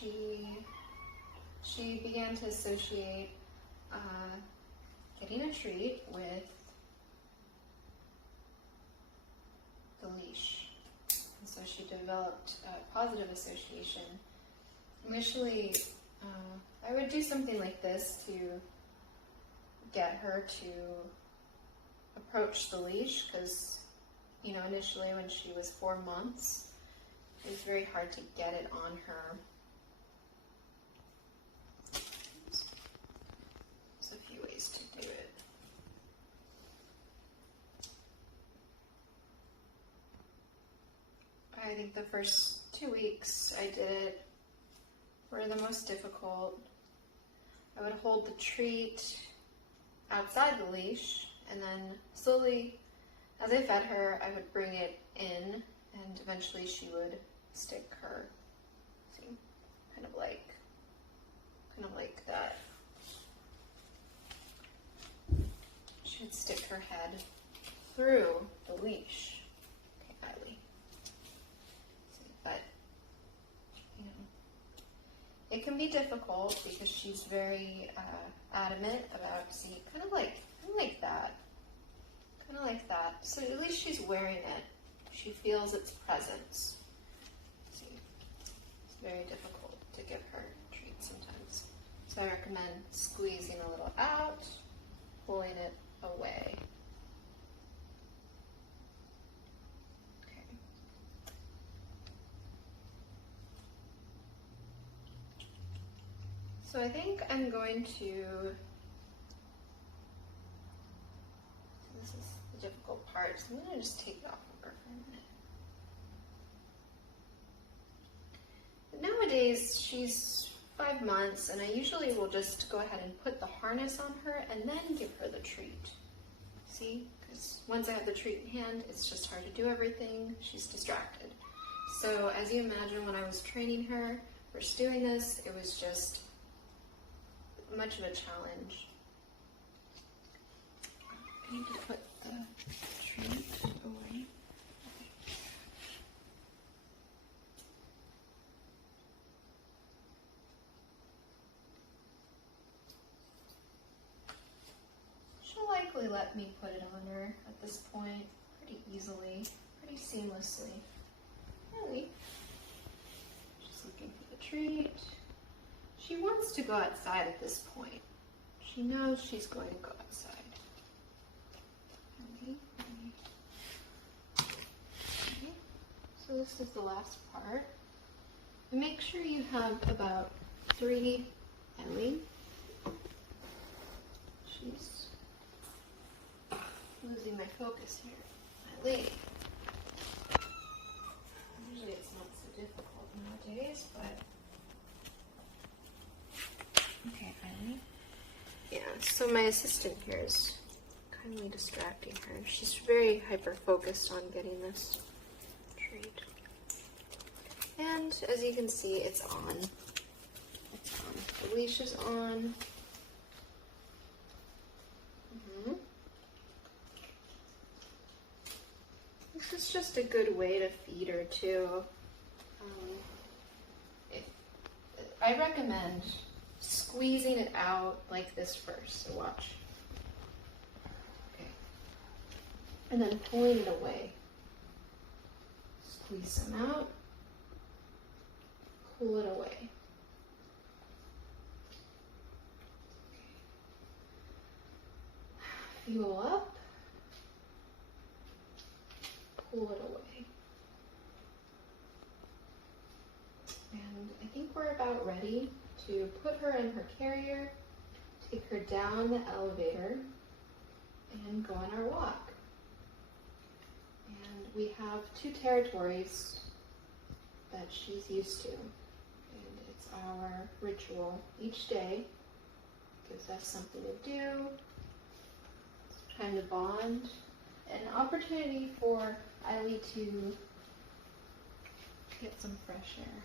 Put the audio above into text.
she began to associate getting a treat with the leash. And so she developed a positive association. Initially, I would do something like this to get her to approach the leash because, you know, initially when she was 4 months, it was very hard to get it on her. There's a few ways to do it. I think the first 2 weeks I did it were the most difficult. I would hold the treat outside the leash, and then slowly, as I fed her, I would bring it in, and eventually she would stick her, see, kind of like that. She would stick her head through the leash. Okay, Kylie. But, you know, it can be difficult because she's very adamant about, see, kind of like that. Kind of like that. So at least she's wearing it. She feels its presence. See, it's very difficult to give her treats sometimes. So I recommend squeezing a little out, pulling it away. Okay. So I think I'm going to, this is the difficult part, so I'm going to just take it off of her for a minute. But nowadays, she's 5 months, and I usually will just go ahead and put the harness on her and then give her the treat. See? Because once I have the treat in hand, it's just hard to do everything. She's distracted. So as you imagine, when I was training her, first doing this, it was just much of a challenge. I need to put the treat away. She'll likely let me put it on her at this point pretty easily, pretty seamlessly. Really. She's looking for the treat. She wants to go outside at this point. She knows she's going to go outside. Okay. So this is the last part. And make sure you have about 3 Ellie. She's losing my focus here. My lady. Usually it's not so difficult nowadays, but okay, Kylie. Yeah, so my assistant here is kindly distracting her. She's very hyper-focused on getting this treat. And as you can see, it's on. It's on. The leash is on. This is just a good way to feed her too. I recommend squeezing it out like this first, so watch. Okay. And then pulling it away. Squeeze some out, pull it away. Fuel up, pull it away. And I think we're about ready to put her in her carrier, take her down the elevator, and go on our walk. And we have 2 territories that she's used to. And it's our ritual each day. Gives us something to do, time to bond, and an opportunity for Eileen to get some fresh air.